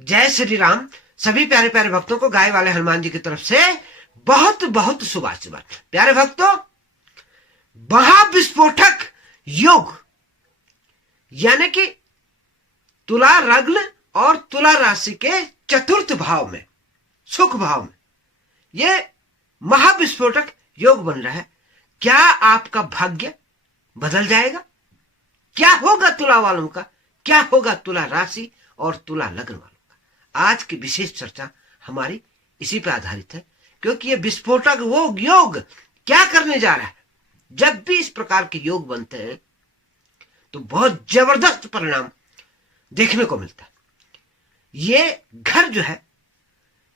जय श्री राम। सभी प्यारे प्यारे भक्तों को गाय वाले हनुमान जी की तरफ से बहुत बहुत शुभ आशीर्वाद। प्यारे भक्तों, महाविस्फोटक योग यानी कि तुला लग्न और तुला राशि के चतुर्थ भाव में, सुख भाव में, ये महाविस्फोटक योग बन रहा है। क्या आपका भाग्य बदल जाएगा? क्या होगा तुला वालों का? क्या होगा तुला राशि और तुला लग्न वालों का? आज की विशेष चर्चा हमारी इसी पर आधारित है, क्योंकि ये विस्फोटक योग क्या करने जा रहा है। जब भी इस प्रकार के योग बनते हैं तो बहुत जबरदस्त परिणाम देखने को मिलता है। ये घर जो है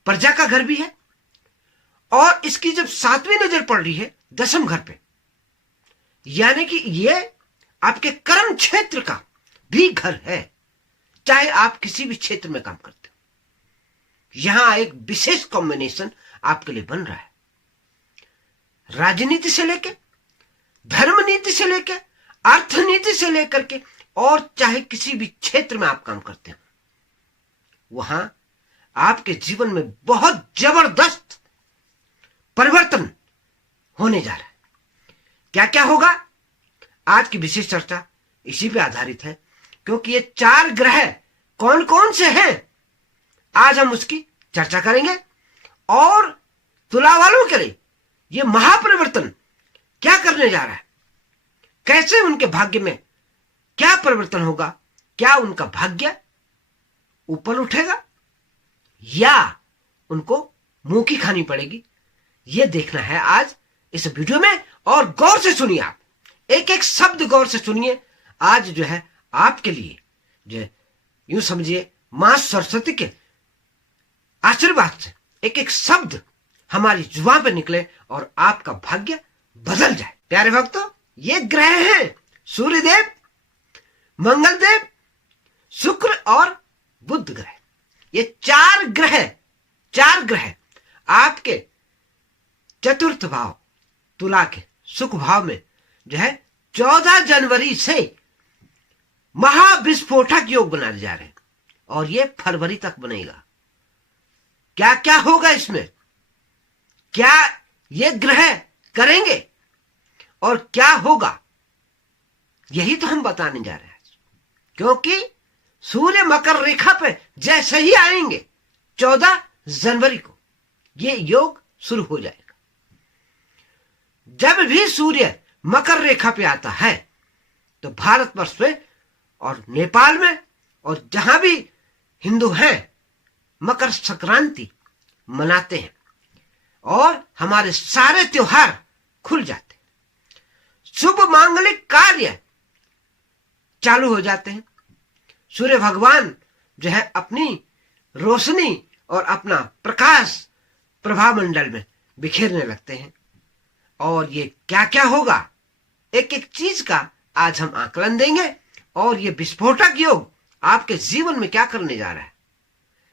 प्रजा का घर भी है, और इसकी जब 7वीं नजर पड़ रही है 10वें घर पे, यानी कि ये आपके कर्म क्षेत्र का भी घर है, चाहे आप किसी भी क्षेत्र में काम करते हो। यहां एक विशेष कॉम्बिनेशन आपके लिए बन रहा है। राजनीति से लेके, धर्म नीति से लेके, अर्थनीति से लेकर के, और चाहे किसी भी क्षेत्र में आप काम करते हो, वहां आपके जीवन में बहुत जबरदस्त परिवर्तन होने जा रहा है। क्या क्या होगा, आज की विशेष चर्चा इसी पे आधारित है, क्योंकि ये 4 ग्रह कौन कौन से हैं आज हम उसकी चर्चा करेंगे। और तुला वालों के लिए ये महापरिवर्तन क्या करने जा रहा है, कैसे उनके भाग्य में क्या परिवर्तन होगा, क्या उनका भाग्य ऊपर उठेगा या उनको मुंह की खानी पड़ेगी, ये देखना है आज इस वीडियो में। और गौर से सुनिए, आप एक एक शब्द गौर से सुनिए। आज जो है आपके लिए जो यूं समझिए मां सरस्वती के आशीर्वाद से एक एक शब्द हमारी जुबान पर निकले और आपका भाग्य बदल जाए। प्यारे भक्तों, ये ग्रह हैं सूर्यदेव, मंगलदेव, शुक्र और बुध ग्रह। ये 4 ग्रह आपके चतुर्थ भाव तुला के सुख भाव में जो है 14 जनवरी से महाविस्फोटक योग बनाने जा रहे हैं, और ये फरवरी तक बनेगा। क्या क्या होगा इसमें, क्या ये ग्रह करेंगे और क्या होगा, यही तो हम बताने जा रहे हैं। क्योंकि सूर्य मकर रेखा पे जैसे ही आएंगे 14 जनवरी को ये योग शुरू हो जाएगा। जब भी सूर्य मकर रेखा पे आता है तो भारतवर्ष में और नेपाल में और जहां भी हिंदू हैं मकर संक्रांति मनाते हैं, और हमारे सारे त्योहार खुल जाते हैं, शुभ मांगलिक कार्य चालू हो जाते हैं। सूर्य भगवान जो है अपनी रोशनी और अपना प्रकाश प्रभामंडल में बिखेरने लगते हैं। और ये क्या क्या होगा, एक एक चीज का आज हम आकलन देंगे, और ये विस्फोटक योग आपके जीवन में क्या करने जा रहा है,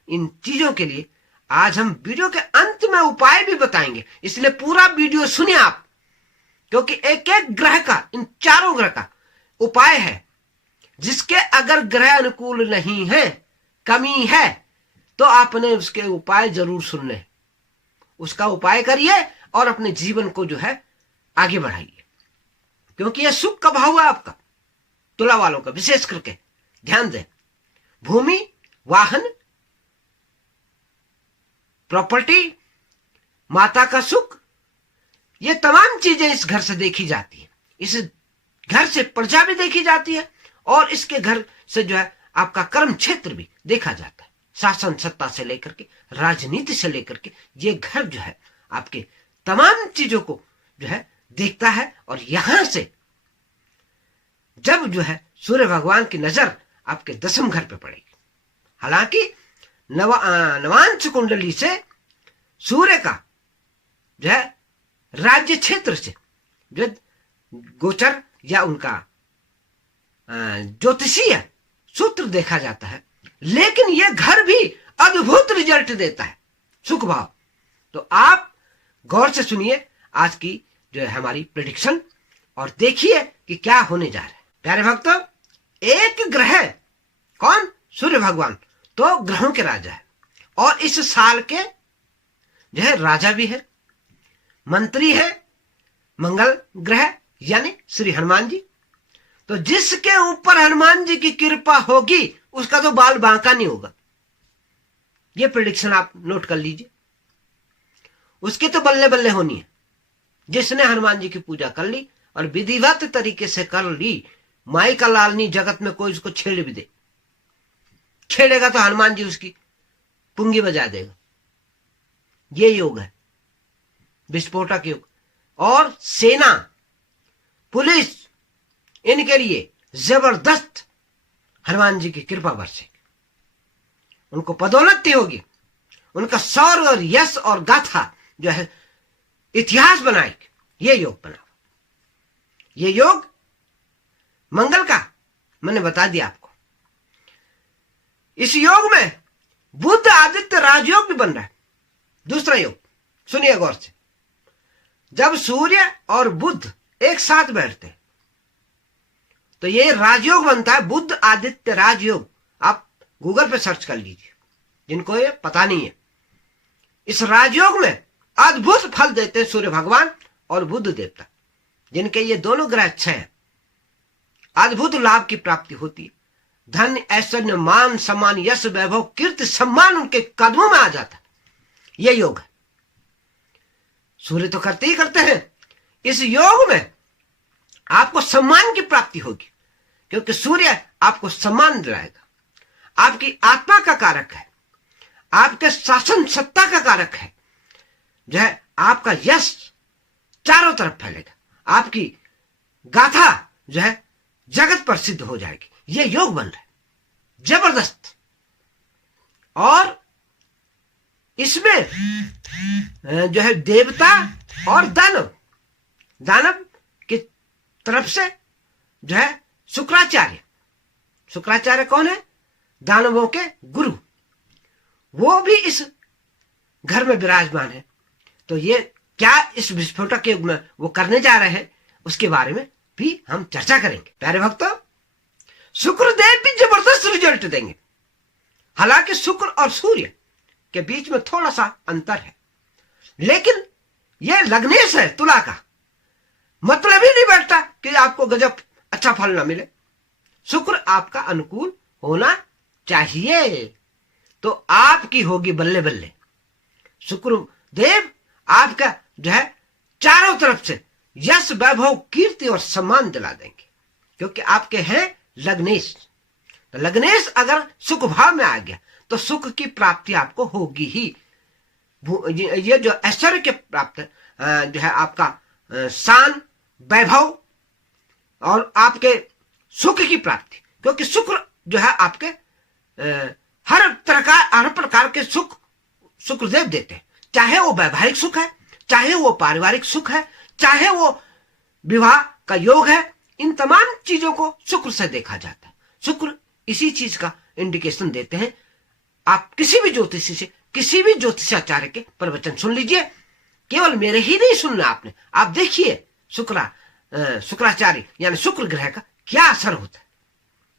इन चीजों के लिए आज हम वीडियो के अंत में उपाय भी बताएंगे। इसलिए पूरा वीडियो सुनिए आप, क्योंकि एक एक ग्रह का, इन 4 ग्रह का उपाय है, जिसके अगर ग्रह अनुकूल नहीं है, कमी है, तो आपने उसके उपाय जरूर सुनने हैं। उसका उपाय करिए और अपने जीवन को जो है आगे बढ़ाइए, क्योंकि यह सुख का भाव है आपका तुला वालों का। विशेष करके ध्यान दें, भूमि, वाहन, प्रॉपर्टी, माता का सुख, ये तमाम चीजें इस घर से देखी जाती है। इस घर से प्रजा भी देखी जाती है, और इसके घर से जो है आपका कर्म क्षेत्र भी देखा जाता है। शासन सत्ता से लेकर के, राजनीति से लेकर के, ये घर जो है आपके तमाम चीजों को जो है देखता है। और यहां से जब जो है सूर्य भगवान की नजर आपके 10वें घर पे पड़ेगी, हालांकि नवांश कुंडली से सूर्य का जो है राज्य क्षेत्र से जो गोचर या उनका ज्योतिषीय सूत्र देखा जाता है, लेकिन यह घर भी अद्भुत रिजल्ट देता है, सुख भाव। तो आप गौर से सुनिए आज की जो है हमारी प्रेडिक्शन, और देखिए कि क्या होने जा रहा है। प्यारे भक्तों, एक ग्रह कौन, सूर्य भगवान तो ग्रहों के राजा है और इस साल के जो है राजा भी है, मंत्री है मंगल ग्रह यानी श्री हनुमान जी। तो जिसके ऊपर हनुमान जी की कृपा होगी उसका तो बाल बांका नहीं होगा। ये प्रेडिक्शन आप नोट कर लीजिए। उसकी तो बल्ले बल्ले होनी है। जिसने हनुमान जी की पूजा कर ली और विधिवत तरीके से कर ली, माई का लाल नहीं जगत में कोई उसको छेड़ भी दे, छेड़ेगा तो हनुमान जी उसकी पुंगी बजा देगा। ये योग है विस्फोटक योग। और सेना पुलिस इनके लिए जबरदस्त हनुमान जी की कृपा बरसेगी, उनको पदोन्नति होगी, उनका शौर्य और यश और गाथा जो है इतिहास बनाएगी। ये योग बना, ये योग मंगल का मैंने बता दिया आपको। इस योग में बुध आदित्य राजयोग भी बन रहा है। दूसरा योग सुनिए गौर से, जब सूर्य और बुध एक साथ बैठते हैं तो ये राजयोग बनता है, बुध आदित्य राजयोग। आप गूगल पे सर्च कर लीजिए जिनको ये पता नहीं है। इस राजयोग में अद्भुत फल देते हैं सूर्य भगवान और बुध देवता, जिनके ये दोनों ग्रह अच्छे हैं। अद्भुत लाभ की प्राप्ति होती है, धन ऐश्वर्य मान सम्मान यश वैभव कीर्ति सम्मान उनके कदमों में आ जाता है। ये योग है। सूर्य तो करते ही करते हैं। इस योग में आपको सम्मान की प्राप्ति होगी, क्योंकि सूर्य आपको सम्मान दिलाएगा, आपकी आत्मा का कारक है, आपके शासन सत्ता का कारक है, जो है आपका यश चारों तरफ फैलेगा, आपकी गाथा जो है जगत प्रसिद्ध हो जाएगी। ये योग बन रहा है जबरदस्त। और इसमें जो है देवता और दानव, दानव की तरफ से जो है शुक्राचार्य, शुक्राचार्य कौन है? दानवों के गुरु, वो भी इस घर में विराजमान है। तो ये क्या इस विस्फोटक युग में वो करने जा रहे हैं उसके बारे में भी हम चर्चा करेंगे। प्यारे भक्तों, शुक्रदेव भी जबरदस्त रिजल्ट देंगे। हालांकि शुक्र और सूर्य के बीच में थोड़ा सा अंतर है, लेकिन यह लग्नेश है तुला का, मतलब ही नहीं बैठता कि आपको गजब अच्छा फल ना मिले। शुक्र आपका अनुकूल होना चाहिए, तो आपकी होगी बल्ले बल्ले। शुक्र देव आपका जो है चारों तरफ से यश वैभव कीर्ति और सम्मान दिला देंगे, क्योंकि आपके हैं लग्नेश। तो लग्नेश अगर सुख भाव में आ गया तो सुख की प्राप्ति आपको होगी ही। ये जो ऐश्वर्य के प्राप्त जो है आपका शान वैभव और आपके सुख की प्राप्ति, क्योंकि शुक्र जो है आपके हर प्रकार के सुख शुक्रदेव देते हैं। चाहे वो वैवाहिक सुख है, चाहे वो पारिवारिक सुख है, चाहे वो विवाह का योग है, इन तमाम चीजों को शुक्र से देखा जाता है। शुक्र इसी चीज का इंडिकेशन देते हैं। आप किसी भी ज्योतिषी से, किसी भी ज्योतिषाचार्य के प्रवचन सुन लीजिए, केवल मेरे ही नहीं सुनना आपने, आप देखिए शुक्राचार्य यानी शुक्र ग्रह का क्या असर होता है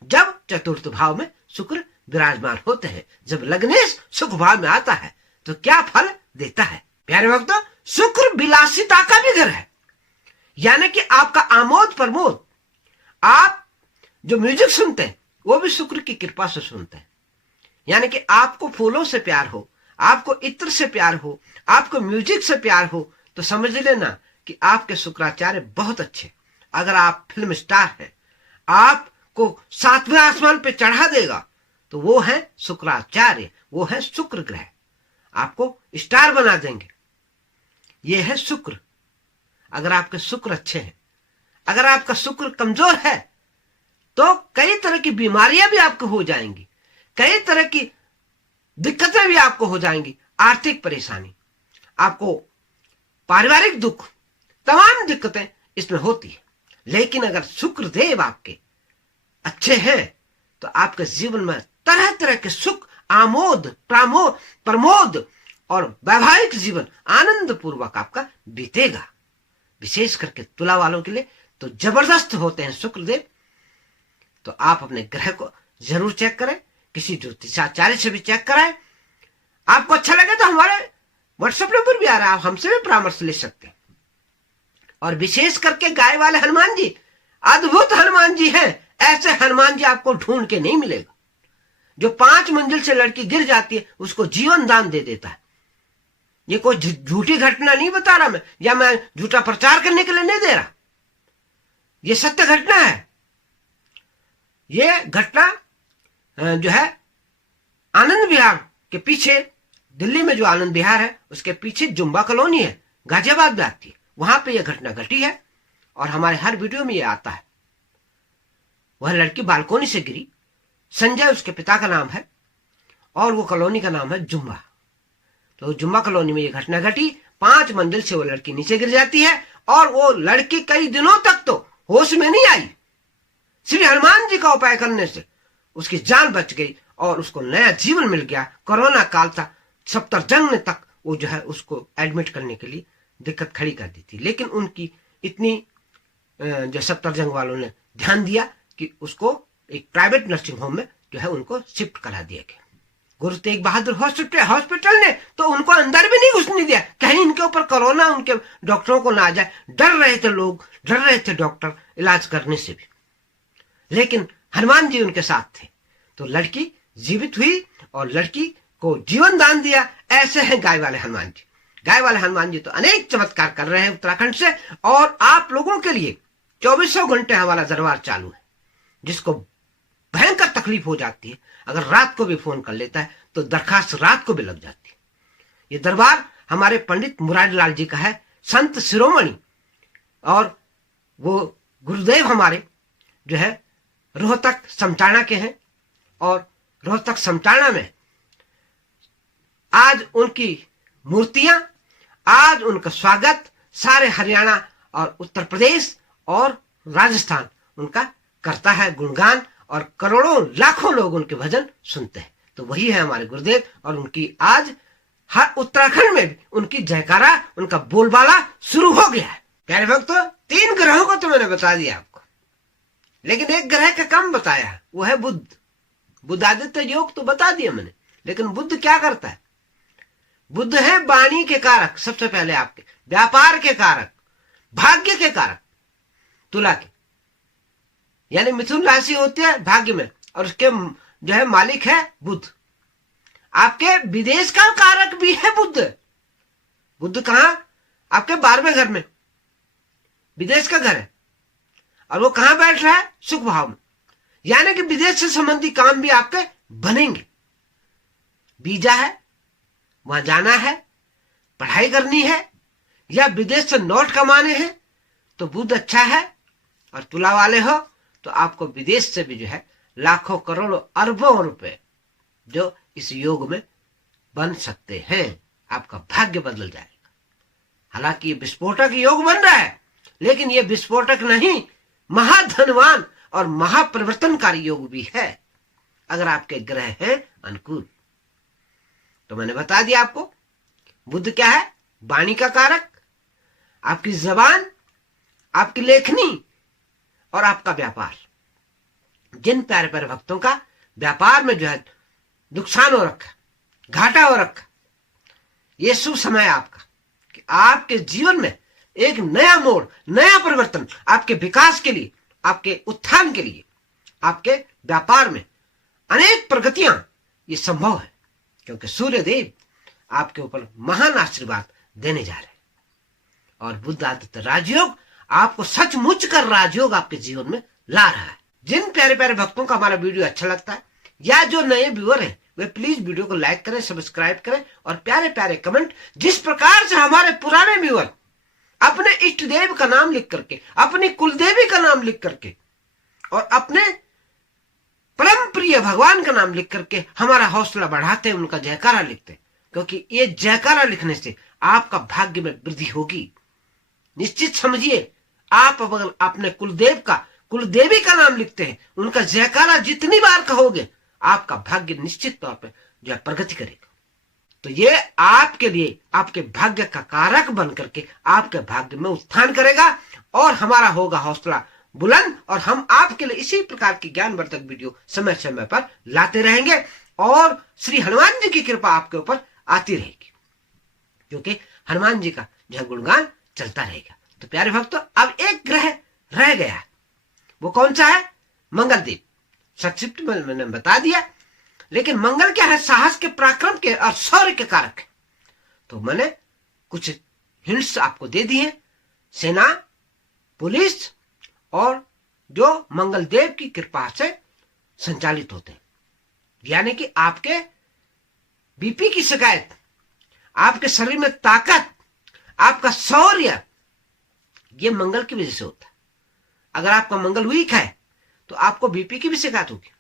जब चतुर्थ भाव में शुक्र विराजमान होते हैं। जब लग्नेश सुख भाव में आता है तो क्या फल देता है। प्यारे भक्तों, शुक्र विलासिता का भी घर है, यानी कि आपका आमोद प्रमोद, आप जो म्यूजिक सुनते हैं वो भी शुक्र की कृपा से सुनते हैं। यानी कि आपको फूलों से प्यार हो, आपको इत्र से प्यार हो, आपको म्यूजिक से प्यार हो, तो समझ लेना कि आपके शुक्राचार्य बहुत अच्छे। अगर आप फिल्म स्टार हैं, आपको 7वें आसमान पे चढ़ा देगा, तो वो है शुक्राचार्य, वो है शुक्र ग्रह, आपको स्टार बना देंगे। ये है शुक्र। अगर आपके शुक्र अच्छे हैं, अगर आपका शुक्र कमजोर है तो कई तरह की बीमारियां भी आपको हो जाएंगी, कई तरह की दिक्कतें भी आपको हो जाएंगी, आर्थिक परेशानी, आपको पारिवारिक दुख, तमाम दिक्कतें इसमें होती है। लेकिन अगर शुक्रदेव आपके अच्छे हैं तो आपके जीवन में तरह तरह के सुख, आमोद प्रमोद और वैवाहिक जीवन आनंद पूर्वक आपका बीतेगा। विशेष करके तुला वालों के लिए तो जबरदस्त होते हैं शुक्रदेव। तो आप अपने ग्रह को जरूर चेक करें किसी ज्योतिषाचार्य से भी चेक कराएं। आपको अच्छा लगे तो हमारे व्हाट्सएप नंबर भी आ रहा है, आप हमसे भी परामर्श ले सकते हैं। और विशेष करके गाय वाले हनुमान जी अद्भुत हनुमान जी हैं। ऐसे हनुमान जी आपको ढूंढ के नहीं मिलेगा। जो 5 मंजिल से लड़की गिर जाती है उसको जीवन दान दे देता है। ये कोई झूठी घटना नहीं बता रहा मैं, या मैं झूठा प्रचार करने के लिए नहीं दे रहा, ये सत्य घटना है। ये घटना जो है आनंद विहार के पीछे, दिल्ली में जो आनंद विहार है उसके पीछे जुम्बा कॉलोनी है, गाजियाबाद में आती है, वहां पे यह घटना घटी है और हमारे हर वीडियो में यह आता है। वह लड़की बालकोनी से गिरी, संजय उसके पिता का नाम है और वो कॉलोनी का नाम है जुम्बा। तो जुम्बा कॉलोनी में यह घटना घटी, 5 मंजिल से वो लड़की नीचे गिर जाती है और वो लड़की कई दिनों तक तो होश में नहीं आई। श्री हनुमान जी का उपाय करने से उसकी जान बच गई और उसको नया जीवन मिल गया। कोरोना काल था, सफदरजंग ने तक वो जो है उसको एडमिट करने के लिए दिक्कत खड़ी कर दी थी, लेकिन उनकी इतनी जो सफदरजंग वालों ने ध्यान दिया कि उसको एक प्राइवेट नर्सिंग होम में जो है उनको शिफ्ट करा दिया गया। गुरु तेग बहादुर हॉस्पिटल ने तो उनको अंदर भी नहीं घुसने दिया, कहीं इनके ऊपर कोरोना उनके डॉक्टरों को ना आ जाए। डर रहे थे लोग, डर रहे थे डॉक्टर इलाज करने से भी, लेकिन हनुमान जी उनके साथ थे। तो लड़की जीवित हुई और लड़की को जीवन दान दिया। ऐसे हैं गाय वाले हनुमान जी। गाय वाले हनुमान जी तो अनेक चमत्कार कर रहे हैं उत्तराखंड से, और आप लोगों के लिए 24 घंटे हमारा दरबार चालू है। जिसको भयंकर तकलीफ हो जाती है, अगर रात को भी फोन कर लेता है तो दरखास्त रात को भी लग जाती है। ये दरबार हमारे पंडित मुरारीलाल जी का है, संत शिरोमणि, और वो गुरुदेव हमारे जो है रोहतक समटाना के हैं। और रोहतक समटाना में आज उनकी मूर्तियां, आज उनका स्वागत सारे हरियाणा और उत्तर प्रदेश और राजस्थान उनका करता है गुणगान, और करोड़ों लाखों लोग उनके भजन सुनते हैं। तो वही है हमारे गुरुदेव, और उनकी आज हर उत्तराखंड में भी उनकी जयकारा, उनका बोलबाला शुरू हो गया है। प्यारे भक्तों, 3 ग्रहों को तो मैंने बता दिया आपको, लेकिन एक ग्रह का कम बताया, वो है बुध। बुधादित्य योग तो बता दिया मैंने, लेकिन बुध क्या करता है? बुध है वाणी के कारक, सबसे पहले आपके व्यापार के कारक, भाग्य के कारक, तुला के, यानी मिथुन राशि होती है भाग्य में, और उसके जो है मालिक है बुध। आपके विदेश का कारक भी है बुध। बुध कहां? आपके 12वें घर में विदेश का घर है, और वो कहां बैठ रहा है? सुख भाव में, यानी कि विदेश से संबंधी काम भी आपके बनेंगे। वीजा है, वहां जाना है, पढ़ाई करनी है, या विदेश से नोट कमाने हैं, तो बुध अच्छा है। और तुला वाले हो तो आपको विदेश से भी जो है लाखों करोड़ों अरबों रुपए जो इस योग में बन सकते हैं। आपका भाग्य बदल जाएगा। हालांकि ये विस्फोटक योग बन रहा है, लेकिन ये विस्फोटक नहीं, महाधनवान और महापरिवर्तनकारी योग भी है, अगर आपके ग्रह हैं अनुकूल। तो मैंने बता दिया आपको, बुध क्या है? वाणी का कारक, आपकी जबान, आपकी लेखनी और आपका व्यापार। जिन प्यारे प्यारे भक्तों का व्यापार में जो है नुकसान हो रखा, घाटा हो रखा, ये शुभ समय आपका कि आपके जीवन में एक नया मोड़, नया परिवर्तन, आपके विकास के लिए, आपके उत्थान के लिए, आपके व्यापार में अनेक प्रगतियां ये संभव है, क्योंकि सूर्य देव आपके ऊपर महान आशीर्वाद देने जा रहे हैं। और बुध आदित्य राजयोग आपको सचमुच कर राजयोग आपके जीवन में ला रहा है। जिन प्यारे प्यारे भक्तों का हमारा वीडियो अच्छा लगता है, या जो नए व्यूअर हैं, वे प्लीज वीडियो को लाइक करें, सब्सक्राइब करें, और प्यारे प्यारे कमेंट, जिस प्रकार से हमारे पुराने व्यूअर अपने इष्ट देव का नाम लिख करके, अपनी कुलदेवी का नाम लिख करके, और अपने परम प्रिय भगवान का नाम लिख करके हमारा हौसला बढ़ाते हैं, उनका जयकारा लिखते हैं, क्योंकि ये जयकारा लिखने से आपका भाग्य में वृद्धि होगी। निश्चित समझिए, आप अगर अपने कुलदेव का, कुलदेवी का नाम लिखते हैं, उनका जयकारा जितनी बार कहोगे, आपका भाग्य निश्चित तौर पर जो है प्रगति करेगा। तो ये आपके लिए, आपके भाग्य का कारक बन करके आपके भाग्य में उत्थान करेगा, और हमारा होगा हौसला बुलंद, और हम आपके लिए इसी प्रकार की ज्ञानवर्धक वीडियो समय समय पर लाते रहेंगे और श्री हनुमान जी की कृपा आपके ऊपर आती रहेगी, क्योंकि हनुमान जी का जो गुणगान चलता रहेगा। तो प्यारे भक्तों, अब एक ग्रह रह गया है, वो कौन सा है? मंगलदेव। संक्षिप्त में मैंने बता दिया, लेकिन मंगल क्या है? साहस के, पराक्रम के और शौर्य के कारक है। तो मैंने कुछ हिंट्स आपको दे दिए। सेना, पुलिस और जो मंगलदेव की कृपा से संचालित होते हैं, यानी कि आपके बीपी की शिकायत, आपके शरीर में ताकत, आपका शौर्य, ये मंगल की वजह से होता है। अगर आपका मंगल वीक है तो आपको बीपी की भी शिकायत होगी,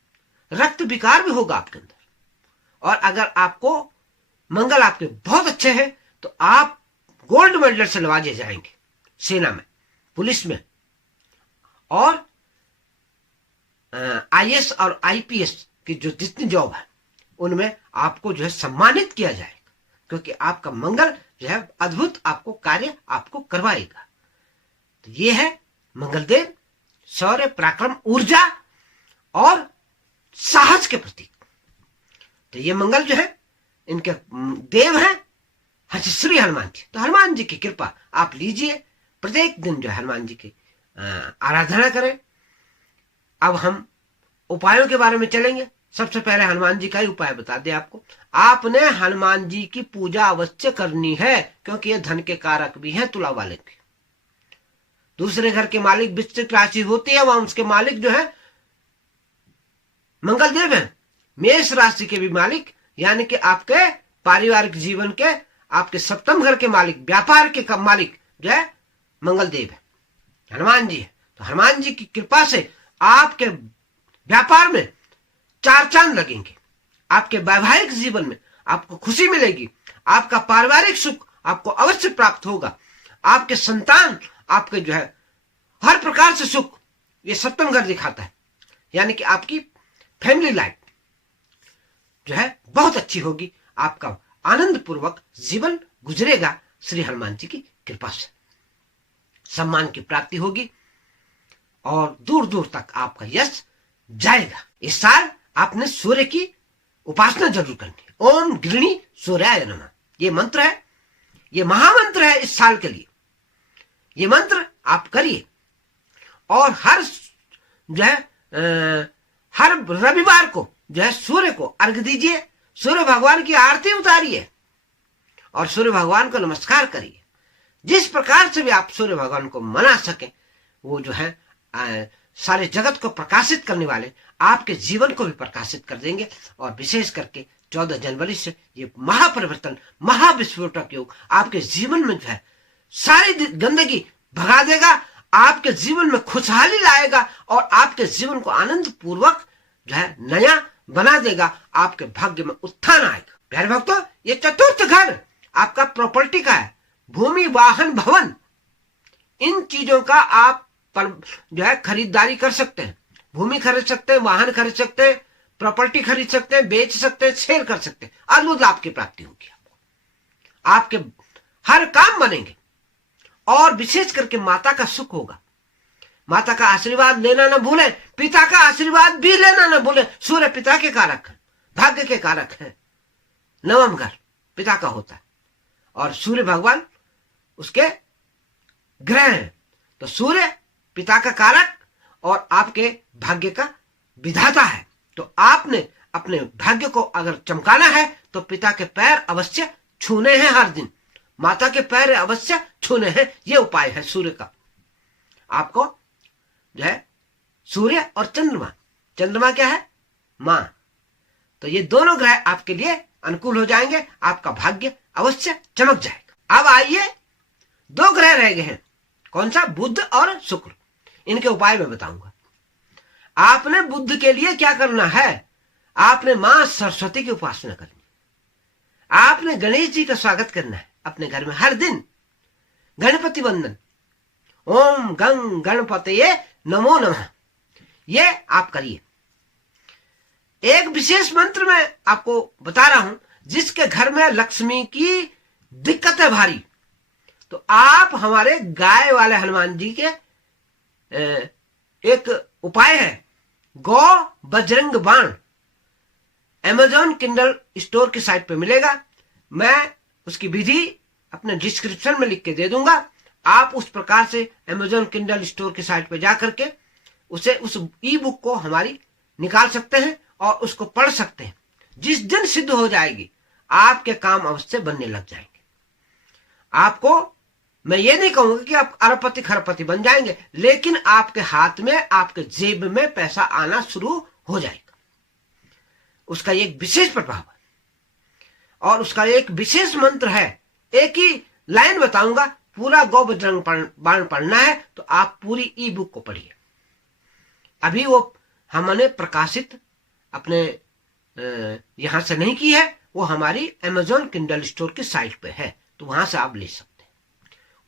रक्त विकार भी होगा आपके अंदर। और अगर आपको मंगल आपके बहुत अच्छे हैं तो आप गोल्ड मेडल से नवाजे जाएंगे, सेना में, पुलिस में, और आईएएस और आईपीएस की जो जितनी जॉब है उनमें आपको जो है सम्मानित किया जाएगा, क्योंकि आपका मंगल जो है अद्भुत आपको कार्य आपको करवाएगा। तो ये है मंगलदेव, शौर्य, पराक्रम, ऊर्जा और साहस के प्रतीक। तो ये मंगल जो है इनके देव हैं श्री हनुमान जी। तो हनुमान जी की कृपा आप लीजिए, प्रत्येक दिन जो है हनुमान जी की आराधना करें। अब हम उपायों के बारे में चलेंगे। सबसे पहले हनुमान जी का ही उपाय बता दें आपको। आपने हनुमान जी की पूजा अवश्य करनी है, क्योंकि ये धन के कारक भी हैं तुला वाले के। दूसरे घर के मालिक वृश्चिक राशि होती है, वहां उसके मालिक जो है मंगलदेव हैं। मेष राशि के भी मालिक, यानी कि आपके पारिवारिक जीवन के, आपके सप्तम घर के मालिक, व्यापार के मालिक जो है मंगलदेव है, हनुमान जी है। तो हनुमान जी की कृपा से आपके व्यापार में चार चांद लगेंगे, आपके वैवाहिक जीवन में आपको खुशी मिलेगी, आपका पारिवारिक सुख आपको अवश्य प्राप्त होगा, आपके संतान, आपके जो है हर प्रकार से सुख, ये सप्तम घर दिखाता है, यानी कि आपकी फैमिली लाइफ जो है बहुत अच्छी होगी, आपका आनंद पूर्वक जीवन गुजरेगा श्री हनुमान जी की कृपा से। सम्मान की प्राप्ति होगी और दूर दूर तक आपका यश जाएगा। इस साल आपने सूर्य की उपासना जरूर करनी है। ओम गृणी सूर्याय नमः, ये मंत्र है, ये महामंत्र है इस साल के लिए। ये मंत्र आप करिए और हर जो है हर रविवार को जो है सूर्य को अर्घ दीजिए, सूर्य भगवान की आरती उतारिए और सूर्य भगवान को नमस्कार करिए। जिस प्रकार से भी आप सूर्य भगवान को मना सके, वो जो है सारे जगत को प्रकाशित करने वाले आपके जीवन को भी प्रकाशित कर देंगे। और विशेष करके 14 जनवरी से ये महापरिवर्तन, महाविस्फोटक योग आपके जीवन में जो है सारी गंदगी भगा देगा, आपके जीवन में खुशहाली लाएगा और आपके जीवन को आनंद पूर्वक जो है नया बना देगा। आपके भाग्य में उत्थान आएगा। प्यारे भक्तों, ये चतुर्थ घर आपका प्रॉपर्टी का है, भूमि, वाहन, भवन, इन चीजों का आप पर जो है खरीदारी कर सकते हैं। भूमि खरीद सकते हैं, वाहन खरीद सकते हैं, प्रॉपर्टी खरीद सकते हैं, बेच सकते हैं, सेल कर सकते हैं। अद्भुत लाभ की प्राप्ति होगी आपको, आपके हर काम बनेंगे और विशेष करके माता का सुख होगा। माता का आशीर्वाद लेना न भूलें, पिता का आशीर्वाद भी लेना न भूलें। सूर्य पिता के कारक है, भाग्य के कारक है, नवम घर पिता का होता है और सूर्य भगवान उसके ग्रह हैं। तो सूर्य पिता का कारक और आपके भाग्य का विधाता है। तो आपने अपने भाग्य को अगर चमकाना है तो पिता के पैर अवश्य छूने हैं, हर दिन माता के पैर अवश्य छूने हैं। ये उपाय है सूर्य का। आपको जो है सूर्य और चंद्रमा, चंद्रमा क्या है? मां। तो ये दोनों ग्रह आपके लिए अनुकूल हो जाएंगे, आपका भाग्य अवश्य चमक जाएगा। अब आइए, 2 ग्रह रह गए हैं। कौन सा? बुध और शुक्र। इनके उपाय मैं बताऊंगा। आपने बुध के लिए क्या करना है? आपने मां सरस्वती की उपासना करनी है। आपने गणेश जी का स्वागत करना है अपने घर में हर दिन। गणपति वंदन, ओम गंग गणपतये नमो नमः, ये आप करिए। एक विशेष मंत्र मैं आपको बता रहा हूं, जिसके घर में लक्ष्मी की दिक्कत है भारी, तो आप हमारे गाय वाले हनुमान जी के एक उपाय है, गौ बजरंग बाण, Amazon किंडल स्टोर की साइट पे मिलेगा। मैं उसकी विधि अपने डिस्क्रिप्शन में लिख के दे दूंगा। आप उस प्रकार से Amazon किंडल स्टोर की साइट पे जा करके उस ई बुक को हमारी निकाल सकते हैं और उसको पढ़ सकते हैं। जिस दिन सिद्ध हो जाएगी, आपके काम अवश्य बनने लग जाएंगे। आपको मैं ये नहीं कहूंगा कि आप अरबपति खरबपति बन जाएंगे, लेकिन आपके हाथ में, आपके जेब में पैसा आना शुरू हो जाएगा। उसका एक विशेष प्रभाव है और उसका एक विशेष मंत्र है। एक ही लाइन बताऊंगा, पूरा गौ बजरंग बाण पढ़ना है तो आप पूरी ई बुक को पढ़िए। अभी वो हमने प्रकाशित अपने यहां से नहीं की है, वो हमारी Amazon किंडल स्टोर की साइट पे है, तो वहां से आप ले सकते हैं।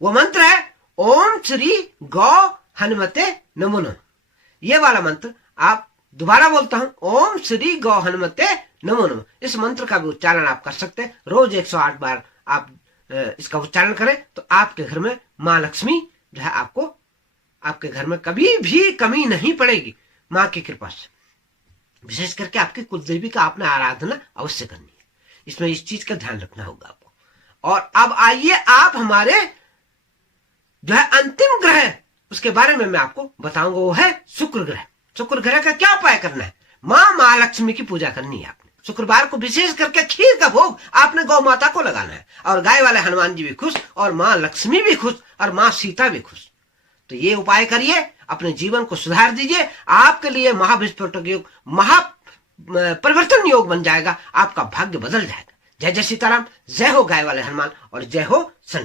वो मंत्र है ओम श्री गौ हनुमते नमो नमः। ये वाला मंत्र आप दोबारा बोलता हूं, ओम श्री गौ हनुमते नमो नमः। इस मंत्र का भी उच्चारण आप कर सकते हैं। रोज 108 बार आप इसका उच्चारण करें तो आपके घर में मां लक्ष्मी जो है आपको, आपके घर में कभी भी कमी नहीं पड़ेगी मां की कृपा से। विशेष करके आपकी कुलदेवी का आपने आराधना अवश्य करनी है, इसमें इस चीज का ध्यान रखना होगा आपको। और अब आइए आप हमारे जो है अंतिम ग्रह, उसके बारे में मैं आपको बताऊंगा, वो है शुक्र ग्रह। शुक्र ग्रह का क्या उपाय करना है? मां लक्ष्मी की पूजा करनी है आपने। शुक्रवार को विशेष करके खीर का भोग आपने गौ माता को लगाना है, और गाय वाले हनुमान जी भी खुश, और मां लक्ष्मी भी खुश, और मां सीता भी खुश। तो ये उपाय करिए, अपने जीवन को सुधार दीजिए। आपके लिए महाविस्फोटक योग, महा परिवर्तन योग बन जाएगा। आपका भाग्य बदल जाएगा। जय जय सीताराम, जय हो गाय वाले हनुमान, और जय हो सन।